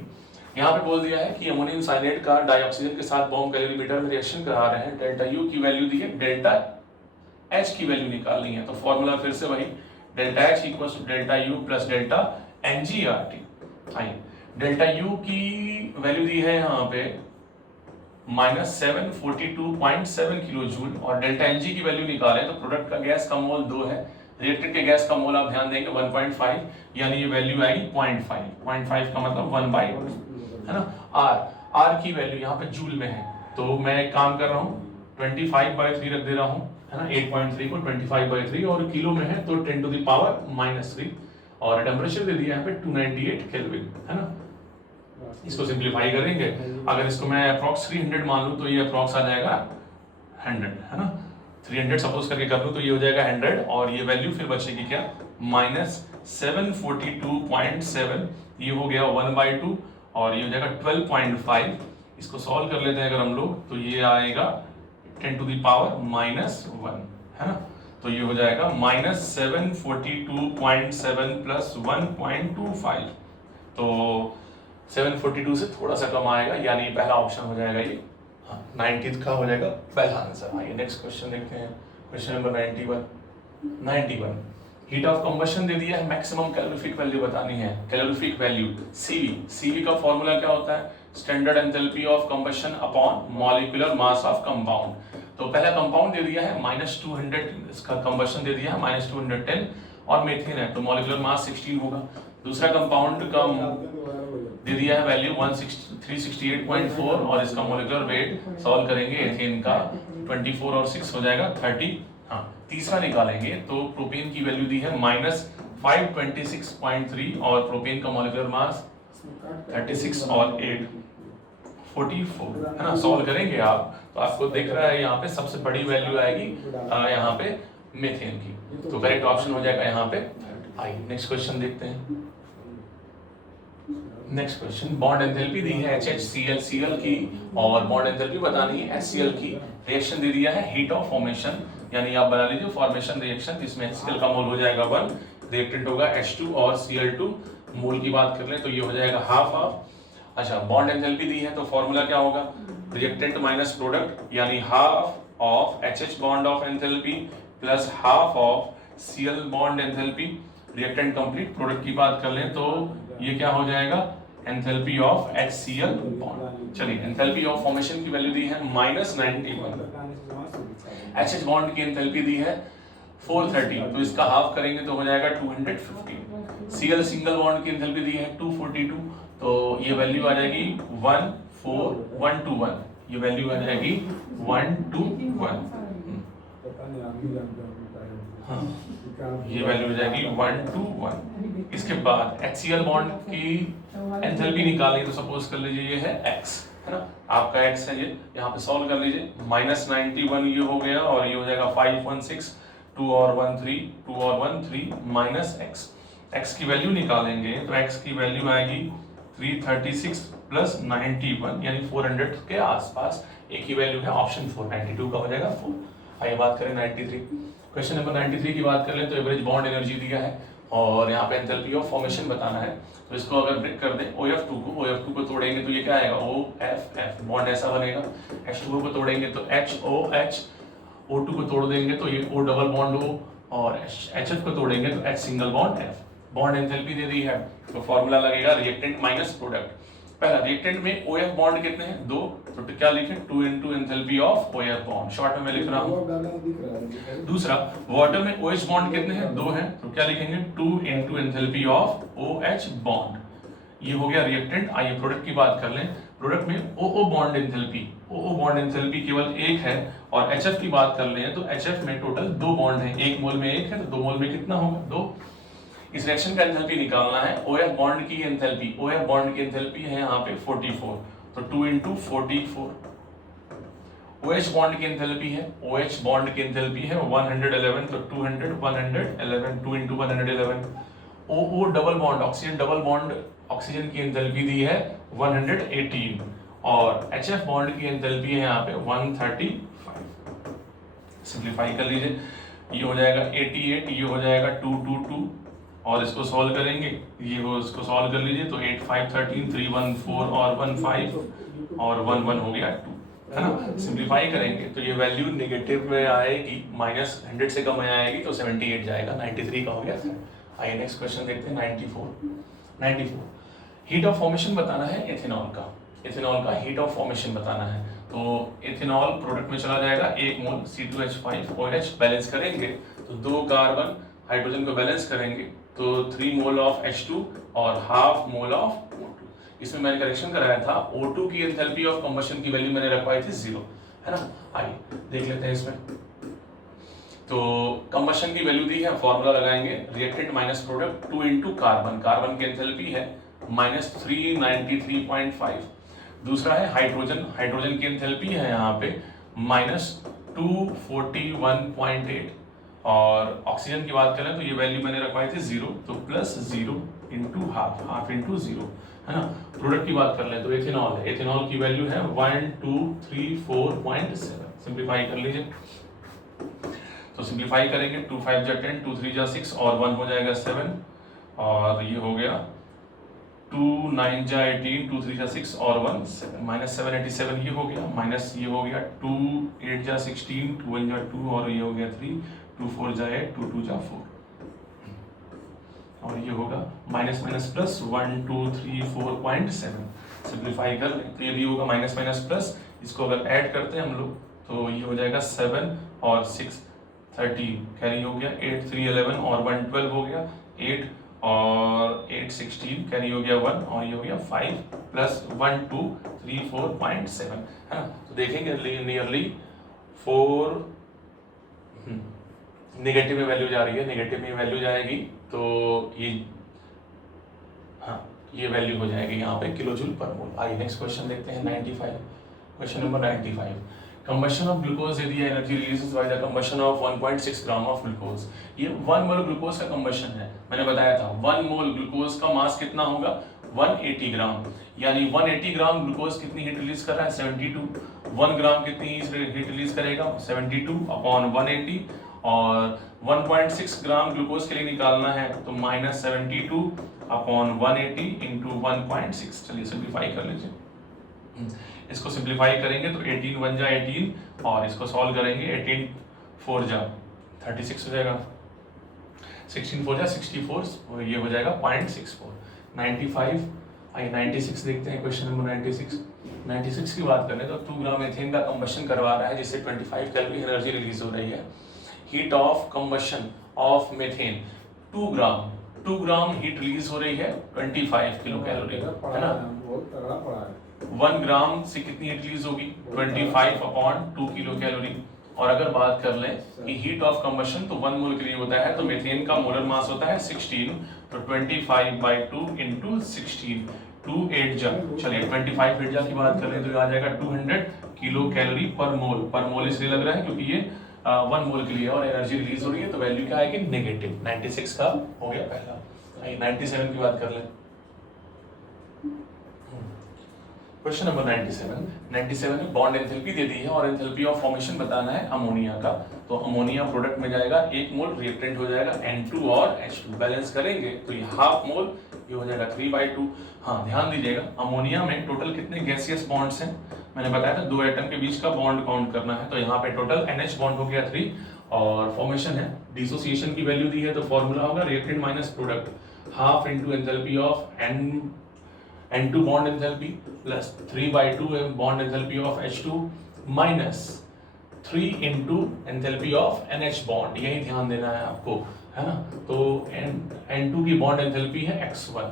यहाँ पे बोल दिया है कि अमोनियम साइनाइड का डाइऑक्सीजन के साथ बॉम्ब कैलोरीमीटर में रिएक्शन करा रहे हैं। डेल्टा यू की वैल्यू दी है, डेल्टा एच की वैल्यू निकालनी है। तो फॉर्मूला फिर से वही, delta H equals to delta U plus delta N G R T. आइए डेल्टा यू की वैल्यू दी है यहाँ पे माइनस 742.7 किलो जूल और डेल्टा एनजी की वैल्यू निकालें तो प्रोडक्ट का गैस का मोल 2 है, रिएक्टेंट के गैस का मोल आप ध्यान देंगे 1.5, यानी ये वैल्यू आएगी 0.5 का मतलब 1/, है ना। आर की वैल्यू यहाँ पे जूल में है तो मैं एक काम कर रहा हूँ 25/3 रख दे रहा हूँ, है ना। 8.3 को 25/3 और किलो में है तो 10 to the power -3 और टेम्परेचर दे दिया यहाँ पे 298 केल्विन, है ना। इसको सिंप्लीफाई करेंगे, अगर इसको मैं अप्रॉक्स 300 मान लूँ तो ये अप्रॉक्स आ जाएगा 100, है ना। 300 सपोज करके कर लूँ तो ये हो जाएगा 100 और ये वैल्यू फिर बचेगी क्या, -742.7, ये हो गया 1/2 और ये हो जाएगा 12.5। इसको सॉल्व कर लेते हैं अगर हम लोग तो ये आएगा 10 to the power -1, है ना। तो ये हो जाएगा -742.7 प्लस 1.25, तो 742 से थोड़ा सा कम आएगा यानी पहला ऑप्शन हो जाएगा ये, हाँ 90 का हो जाएगा पहला आंसर। आइए नेक्स्ट क्वेश्चन देखते हैं। Question number 91 heat of combustion दे दिया है, मैक्सिमम कैलोरीफिक वैल्यू बतानी है। कैलोरीफिक वैल्यू सीवी का फॉर्मूला क्या होता है, standard enthalpy of combustion upon molecular mass of compound. तो पहला कंपाउंड दे दिया है -200, इसका कंबशन दे दिया है -210 और मीथेन है तो मॉलिक्यूलर मास 16 होगा। दूसरा कंपाउंड का दे दिया है वैल्यू 368.4 और इसका मॉलिक्यूलर वेट सॉल्व करेंगे एथेन का 24 और 6 हो जाएगा 30। हाँ तीसरा निकालेंगे तो प्रोपेन की वैल्यू दी है -526.3 और प्रोपेन का मॉलिक्यूलर मास 36 और 8 44, है ना। सॉल्व करेंगे आप तो आपको दिख रहा है यहाँ पे सबसे बड़ी वैल्यू आएगी यहाँ पे मीथेन की, तो करेक्ट ऑप्शन हो जाएगा यहाँ पे। आइए नेक्स्ट क्वेश्चन देखते हैं। नेक्स्ट क्वेश्चन, बॉन्ड एंथैल्पी दी है HHCl की और बॉन्ड एंथैल्पी बतानी है HCl की। रिएक्शन दे दिया है हीट ऑफ फॉर्मेशन, यानी आप बना लीजिए फॉर्मेशन रिएक्शन जिसमें HCl का मोल हो जाएगा 1, रिएक्टेंट होगा H2 और Cl2। मोल की बात कर लें तो ये हो जाएगा हाफ। अच्छा बॉन्ड एंथैल्पी दी है तो फॉर्मूला क्या होगा, रिएक्टेंट माइनस प्रोडक्ट यानी half of HH bond of enthalpy plus half of Cl bond enthalpy. Reactant complete, product की बात कर लें तो ये क्या हो जाएगा, एंथैल्पी ऑफ HCl बॉन्ड। चलिए एंथैल्पी ऑफ फॉर्मेशन की वैल्यू दी है -91, HH बॉन्ड की एंथैल्पी दी है 430 तो इसका हाफ करेंगे तो हो जाएगा 250। Cl सिंगल बॉन्ड की एंथैल्पी दी है 242 तो ये वैल्यू आ जाएगी 14121, ये वैल्यू आ जाएगी 121, हाँ ये वैल्यू हो जाएगी 121। इसके बाद HCl बॉन्ड की एंथैल्पी निकालनी तो सपोज कर लीजिए ये है x, है ना, आपका x है ये, यहाँ पे सॉल्व कर लीजिए -91 ये हो गया और ये हो जाएगा 516, 2 और 1 3, 2 और 1 3 -x। x की वैल्यू निकालेंगे तो x की वैल्यू आएगी 336 प्लस 91 यानी 400 के आसपास। एक ही वैल्यू है, ऑप्शन 4 92 का हो जाएगा 4। आइए बात करें 93। क्वेश्चन नंबर 93 की बात कर लें तो एवरेज बॉन्ड एनर्जी दिया है और यहाँ पे एंथैल्पी ऑफ फॉर्मेशन बताना है। तो इसको अगर ब्रेक कर दें OF2 को तोड़ेंगे तो ये क्या आएगा OFF, बॉन्ड ऐसा बनेगा। H2O को तोड़ेंगे तो HOH, O2 को तोड़ देंगे तो ये O डबल बॉन्ड O, और HF को तोड़ेंगे तो H single bond F। Bond enthalpy दे दी है तो फॉर्मूला लगेगा रिएक्टेंट माइनस प्रोडक्ट। पहला रिएक्टेंट में OF बॉन्ड कितने हैं 2, तो क्या लिखें 2 into enthalpy of OF bond, short में मैं लिख रहा हूं। दूसरा वाटर में OH बॉन्ड कितने हैं 2 हैं, तो क्या लिखेंगे 2 into enthalpy of OH bond. ये हो गया रिएक्टेंट। आइए प्रोडक्ट की बात कर लें। प्रोडक्ट में OO बॉन्ड एंथैल्पी केवल एक है, और HF की बात कर लें तो HF में टोटल 2 बॉन्ड हैं, एक मोल में एक है तो 2 मोल में कितना होगा 2। इस रिएक्शन का एंथैल्पी निकालना है। OF बॉन्ड की एंथैल्पी है यहाँ पे 44, तो 2 into 44। OH बॉन्ड की एंथैल्पी है 111, तो 200 111, 2 into 111। OO double bond oxygen की एंथैल्पी दी है 118, और HF बॉन्ड की एंथैल्पी है यहाँ पे 135। सिंप्लीफाई कर लीजिए, ये हो जाएगा 88, ये हो जाएगा 222, और इसको सॉल्व करेंगे, ये वो इसको सॉल्व कर लीजिए तो 8 5 13 3 1 4 और 1 5 और 1 1 हो गया 2, है ना। सिंप्लीफाई करेंगे तो ये वैल्यू नेगेटिव में आएगी, -100 से कम में आएगी तो 78 जाएगा, 93 का हो गया। आइए नेक्स्ट क्वेश्चन देखते हैं 94। हीट ऑफ फॉर्मेशन बताना है एथेनॉल का हीट ऑफ फॉर्मेशन बताना है। तो एथेनॉल प्रोडक्ट में चला जाएगा 1 मोल C2H5OH, बैलेंस करेंगे तो 2 कार्बन हाइड्रोजन को बैलेंस करेंगे तो 3 मोल ऑफ H2 और हाफ मोल ऑफ O2। इसमें मैंने करेक्शन कराया था, O2 की एंथैल्पी ऑफ कंबशन की वैल्यू मैंने रखवाई थी 0, है ना। आइए देख लेते हैं इसमें। तो कंबशन की वैल्यू दी है, फॉर्मूला लगाएंगे reactant minus product 2 into carbon की एंथैल्पी है -393.5। दूसरा है हाइड्रोजन की एंथैल्पी है यहाँ पे -241.8, और ऑक्सीजन की बात करें तो ये वैल्यू मैंने रखवाई थी 0, तो +0 into हाफ into 0, है ना। प्रोडक्ट की बात कर लें तो एथेनॉल की वैल्यू है 1234.7। सिंप्लीफाई कर लीजिए, तो सिंप्लीफाई करेंगे 2 5 जा 10, 2 3 जा 6 और 1 हो जाएगा 7, और ये हो गया 2 9 जा 18, 2 3 जा 6 और 1 7, -787 ये हो गया, माइनस ये हो गया 2 8 जा 16, 2 1 जा 2 और ये हो गया 3, 2 4 जा 8, 2 2 जा 4, और ये होगा माइनस प्लस 1 2 3 4.7। सिंप्लीफाई कर लें तो ये भी होगा माइनस प्लस, इसको अगर ऐड करते हैं हम लोग तो ये हो जाएगा 7 और 6 13, कैरी हो गया 8 3 11 और 1 12 हो गया 8 और 8 16, कैरी हो गया 1 और ये हो गया 5 प्लस 1 2 3 4.7, है ना। तो देखेंगे नियरली 4 नेगेटिव में वैल्यू जा रही है, नेगेटिव में वैल्यू जाएगी तो ये ये वैल्यू हो जाएगी यहाँ पे किलोजूल पर मोल। आइए नेक्स्ट क्वेश्चन देखते हैं 95। Question number 95, combustion of glucose यदि energy releases by the combustion of 1.6 gram of glucose. ये 1 मोल ग्लूकोज का कंबशन है, मैंने बताया था 1 मोल ग्लूकोज का मास कितना होगा 180 ग्राम, यानी 180 ग्राम ग्लूकोज कितनी हीट रिलीज कर रहा है 72। 1 ग्राम कितनी हीट रिलीज करेगा 72 अपॉन 180, और 1.6 ग्राम ग्लूकोज के लिए निकालना है तो -72 अपॉन 180 इंटू 1.6। चलिए सिंप्लीफाई कर लीजिए, इसको सिंप्लीफाई करेंगे तो 18 1 जा 18 और इसको सॉल्व करेंगे 18 4 जा 36 हो जाएगा, 16 4 जा 64 और ये हो जाएगा 0.64। 95। आइए 96 देखते हैं, क्वेश्चन नंबर 96 की बात करें तो 2 ग्राम एथेन का कंबशन करवा रहा है जिससे 25 कैलोरी एनर्जी रिलीज हो रही है। Heat of combustion of methane 2 gram heat release हो रही है 25 किलो कैलोरी, है ना। 1 ग्राम से कितनी हीट रिलीज होगी 25 अपॉन 2 किलो कैलोरी। और अगर बात कर लें कि हीट ऑफ कंबशन तो 1 मोल के लिए होता है, तो मेथेन का मोलर मास होता है 16, तो 25/2 इंटू 16 2 8 जा, चलिए 25 8 जा की बात कर रहे हैं तो आ जाएगा 200 किलो कैलोरी पर मोल इसलिए लग रहा है क्योंकि ये 1 मोल के लिए और एनर्जी रिलीज हो रही है, तो वैल्यू क्या आएगी नेगेटिव। 96 का हो गया पहला। 97 की बात कर लें। क्वेश्चन नंबर 97 में बॉन्ड एंथैल्पी दे दी है और एंथैल्पी ऑफ फॉर्मेशन बताना है अमोनिया का। तो अमोनिया प्रोडक्ट में जाएगा 1 मोल, रिएक्टेंट हो जाएगा N2 और H2, बैलेंस करेंगे तो ये हाफ मोल, ये हो जाएगा 3/2। हाँ ध्यान दीजिएगा, अमोनिया में टोटल कितने गैसियस बॉन्ड्स हैं, मैंने बताया था 2 एटम के बीच का बॉन्ड काउंट करना है। तो यहाँ पे टोटल NH बॉन्ड हो गया 3 और फॉर्मेशन है, डिसोसिएशन की वैल्यू दी है तो फॉर्मूला होगा reactant minus product half into enthalpy of N2 bond enthalpy plus 3/2 bond enthalpy of H2 minus 3 into enthalpy of NH bond, यही ध्यान देना है आपको, है ना। तो N2 की बॉन्ड एंथैल्पी है x1,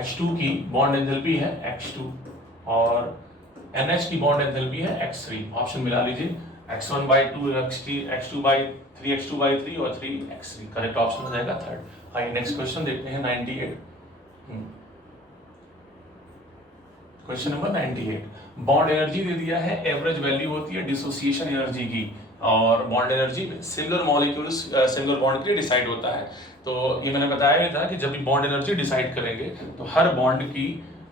H2 की बॉन्ड एंथैल्पी है x2 और NH की बॉन्ड एंथैल्पी है x3। ऑप्शन मिला लीजिए, x1/2 x2/3 x2/3 और 3x3, करेक्ट ऑप्शन हो जाएगा थर्ड। आइए नेक्स्ट क्वेश्चन देखते हैं 98। क्वेश्चन नंबर 98, बॉन्ड एनर्जी दे दिया है, एवरेज वैल्यू होती है डिसोसिएशन एनर्जी की और bond energy similar molecules similar bond के लिए डिसाइड होता है। तो ये मैंने बताया था कि जब भी बॉन्ड एनर्जी डिसाइड करेंगे तो हर बॉन्ड की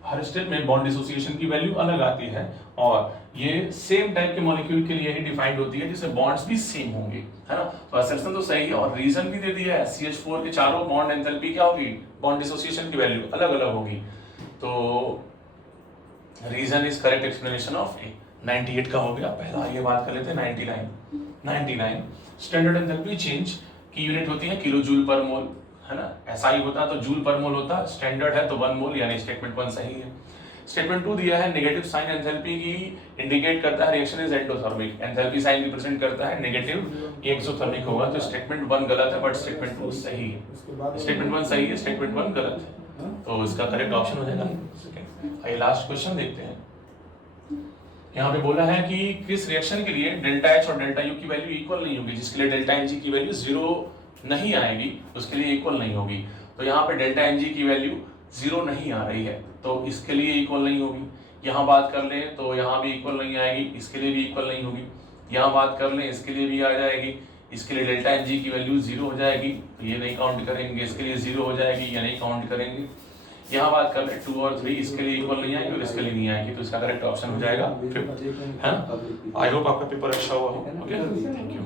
हर स्टेप में बॉन्ड डिसोसिएशन की वैल्यू अलग आती है और ये सेम टाइप के मॉलिक्यूल के लिए ही डिफाइंड होती है जिससे बॉन्ड्स भी सेम होंगे, है ना। तो असर्शन तो सही है और रीजन भी दे दिया है, CH4 के चारों बॉन्ड एंथैल्पी क्या होगी, बॉन्ड डिसोसिएशन की वैल्यू अलग अलग होगी। तो reason is correct explanation of A. 98 का हो गया पहला। ये बात कर लेते हैं 99 स्टैंडर्ड एंथैल्पी चेंज की यूनिट होती है किलो जूल पर मोल, है ना। SI होता तो जूल पर मोल होता, स्टैंडर्ड है तो 1 मोल, यानी स्टेटमेंट 1 सही है। स्टेटमेंट 2 दिया है नेगेटिव साइन एंथैल्पी की इंडिकेट करता है reaction is endothermic, enthalpy sign represent करता है नेगेटिव एक्सोथर्मिक होगा। तो स्टेटमेंट 1 गलत है बट स्टेटमेंट 2 सही है। स्टेटमेंट 1 सही है, स्टेटमेंट 1 गलत है, तो इसका करेक्ट ऑप्शन हो जाएगा सेकंड। आइए लास्ट क्वेश्चन देखते हैं। यहाँ पे बोला है कि किस रिएक्शन के लिए डेल्टा H और डेल्टा U की वैल्यू इक्वल नहीं होगी, जिसके लिए डेल्टा Ng की वैल्यू 0 नहीं आएगी उसके लिए इक्वल नहीं होगी। तो यहाँ पे डेल्टा Ng की वैल्यू 0 नहीं आ रही है तो इसके लिए इक्वल नहीं होगी। यहाँ बात कर लें तो यहाँ भी इक्वल नहीं आएगी, इसके लिए भी इक्वल नहीं होगी। यहाँ बात कर लें इसके लिए भी आ जाएगी, इसके लिए डेल्टा Ng की वैल्यू 0 हो जाएगी तो ये नहीं काउंट करेंगे, इसके लिए 0 हो जाएगी, ये नहीं काउंट करेंगे। यहाँ बात कर ले 2 और 3 इसके लिए इक्वल नहीं आएगी और इसके लिए नहीं आएगी, तो इसका करेक्ट ऑप्शन हो जाएगा फिफ्थ, है ना। आई होप आपका पेपर अच्छा हुआ हो। Okay, thank you.